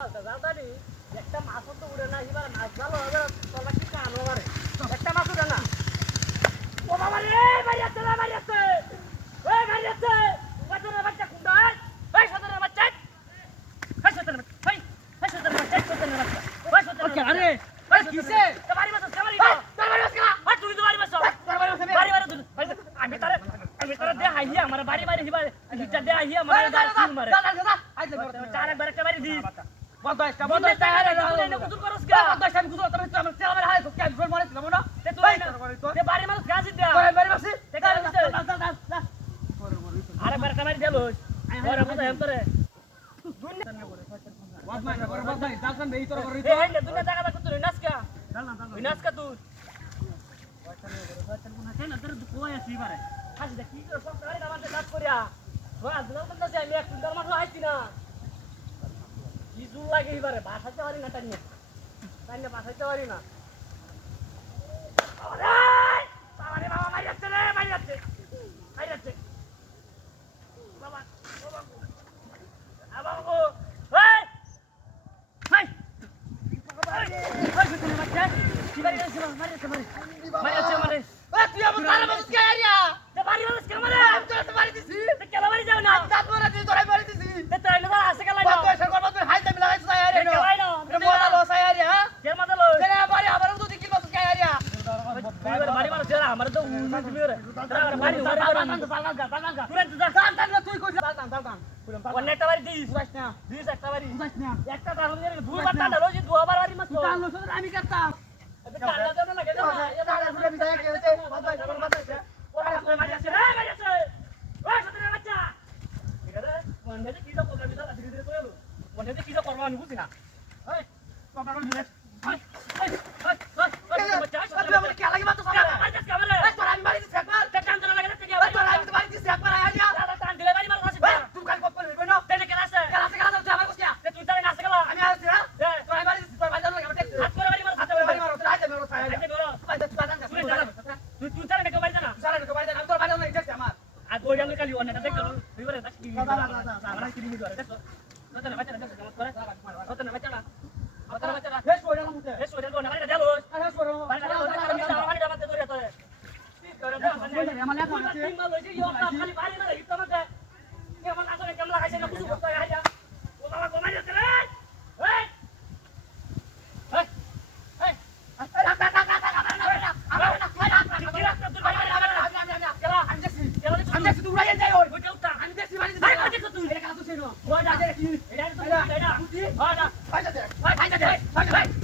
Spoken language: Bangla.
দাদারি একটা মাছও তো উড়ে না, এবার মাছ ভালো হবে তোলা কি কানো মারে একটা মাছ উড়ে না। ও বাবা রে ভাই আছে রে ভাই আছে, ওই ভাই আছে বাজারে বাচ্চা কুন্ডা ভাই সাদরে বাচ্চা ভাই সাদরে ভাই ভাই সাদরে বাচ্চা সাদরে বাচ্চা ভাই সাদরে ওকে আরে ভাই কিসে তোমারি মাছ তোমারি তোমারি মাছ কা ভাই তুই তোমারি মাছ তোমারি মাছ বাড়ি বাড়ি ভাই আমি তারে দে হাইয়া আমার বাড়ি বাড়ি হিবা হিটা দে হাইয়া আমার দাদা মারে দাদা আইছে চার একবার একটা বাড়ি দি বদমাইশটা আরে না কুতুর করস কা বদমাইশটা আমি কুতুর তবে আমার চেলা মারে হাই তো ক্যাপ ফোন মারে দিলাম না তে তুই তে বাড়ি মানুষ গাছি দে বাড়ি মাসি তে কার না আরে বারটা মারি দেলস ওরে বুঝা এম তোরে দুনিয়া বদমাইশ বদমাইশ দালখান দেই তোর করে এই নে দুনিয়া জায়গা কত তুই নাচকা নাচকা তুই না তোর কোয়া আসি বারে হাসি দে কি করে সব গাড়ি নামাতে কাজ করিয়া ওরা দিলাম তো আমি এক কুইন্টাল মাছ আইছি না ইজু লাগে এবারে বাসাতে পারি না টানিয়ে টানিয়ে বাসাতে পারি না। আরে বাবা রে বাবা মারি যাচ্ছে রে মারি যাচ্ছে বাবা বাবা বাবা ও এই হাই বাবা রে হাই শুনে বাচ্চা কি বাড়ি যাচ্ছে মারি যাচ্ছে মারি এ তুই আমার তারে মাছ কে আরিয়া তে বাড়ি মাছ কে মারে আমি তো বাড়ি দিছি তে কেলা বাড়ি যাও না দাঁত মারা দিই তোরাই বাড়ি দিছি তে তাই না আসে কেলা না বাবা সরকার বাবা হাই দামি লাগাইছ না আরে নো রে মোলা লস আরিয়া কে মাথা লস রে বাড়ি আমার তো দেখি মাছ কে আরিয়া বাড়ি মাছ জরা আমার তো উনি দিবি রে বাড়ি পালগা তুই যা কান তুই কই দালকান অনেকটা বাড়ি দিস না দিস একটা বাড়ি না একটা দাম দিয়ে দুবার টাটা রোজ দুবার বাড়ি মাছ তো দাল লস আমি করতাম अबे काला तो ना लगे ना ये दादा पूरे बिताया खेलते बात ओरा कोई मार जासे रे मार जासे ओए सतरे बच्चा ठीक है वनडे की तो प्रॉब्लम था धीरे धीरे कोयलो वनडे की तो करवा नहीं बुझिना ओए पापा को धीरे बच्चा अबे क्या लगे बात तो सामने मार जासे कमरे ए तोरा আমি মারি দিছ একবার তে কান তো লাগে না তে तोरा আমি তো মারি দিছ একবার আয়া দাদা টান দিলে বাড়ি মার কাছে তুই কাল কপ করবি না তেনে কেন আছে তুই আমার কাছে তে তুই তারে নাছে গেলা আমি আসছি না তোরা মারি দিছ তোরা বাজার লাগে টেক হাত করে বাড়ি মার হাত করে বাড়ি মার তুই চালা না বাড়ি জানা চালা না বাড়ি জানা তোর বাড়ি না দেখছ আমার আর ওই আমি কালি ওনা দেখ তুই বলে দেখ কি আমরা কি নিয়ে ধরে দেখ তোর বাচ্চা দেখ করে তোর বাচ্চা হেস ওইটা মুতে হেস ওইটা কোনা বাড়ি দেলো হেস ওরো বাড়ি দেলো বাড়ি দামাতে ধরে তোরে কি করে না আমার লাগা আছে তিন মাল হইছে ইও খালি বাড়ি না ইতো মতে কেমন আসলে কেমন লাগাইছে না বুঝু করতে আইয়া ও বাবা কমাই যাচ্ছে রে এই Vai,